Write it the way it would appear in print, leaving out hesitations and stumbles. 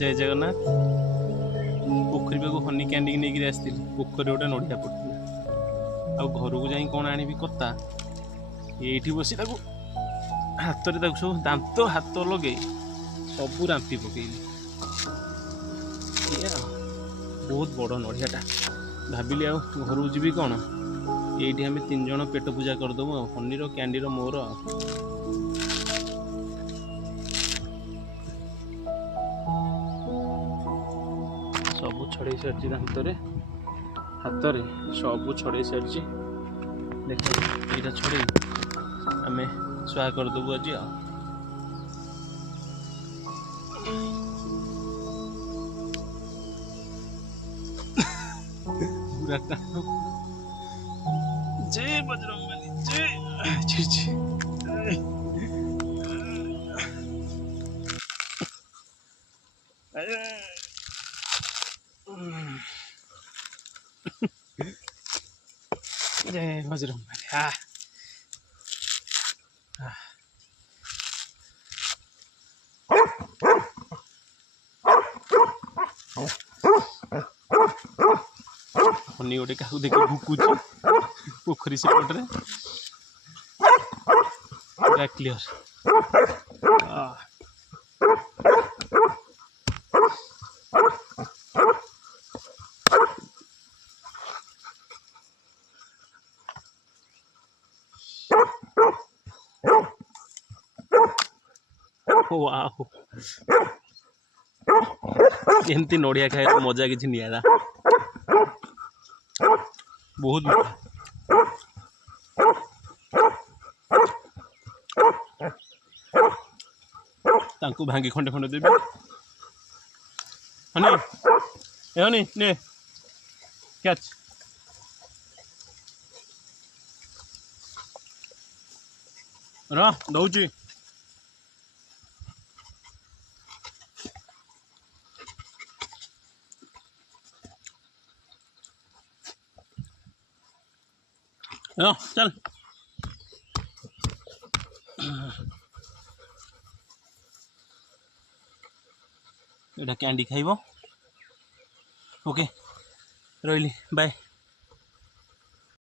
जय जगन्नाथ। पोखरी पाक हनी कैंडी नहीं आसती पोखरी गोटे नड़िया पड़ता आ घर को जाई कौन आनी कता ये बसी हाथ में सब दांत हाथ लगे सब रांपी पकईली बहुत बड़ नड़ियाटा भाविली आ घर को जी कौन ये आम 3 जन पेट पूजा करदेमु हनीर कैंडीर मोर सब छड़े सारी दांत हाथ में सब छड़े सारी देख यहाँ छड़े आम स्वाहा करदेबू आज पूरा जय बजरंगबली जय जी जी जय बजरंगबली हाँ हनी गोटे क्या देख भुकुच पोखरी सेपटे पूरा क्लीयर वाओ एमती नड़िया खाए मजा किसी निरा बहुत तांकु भांगी खंडे खंडे देबी हनी ए हनी ने कैच रा दौची चल एटा कैंडी खाइबो ओके रही बाय।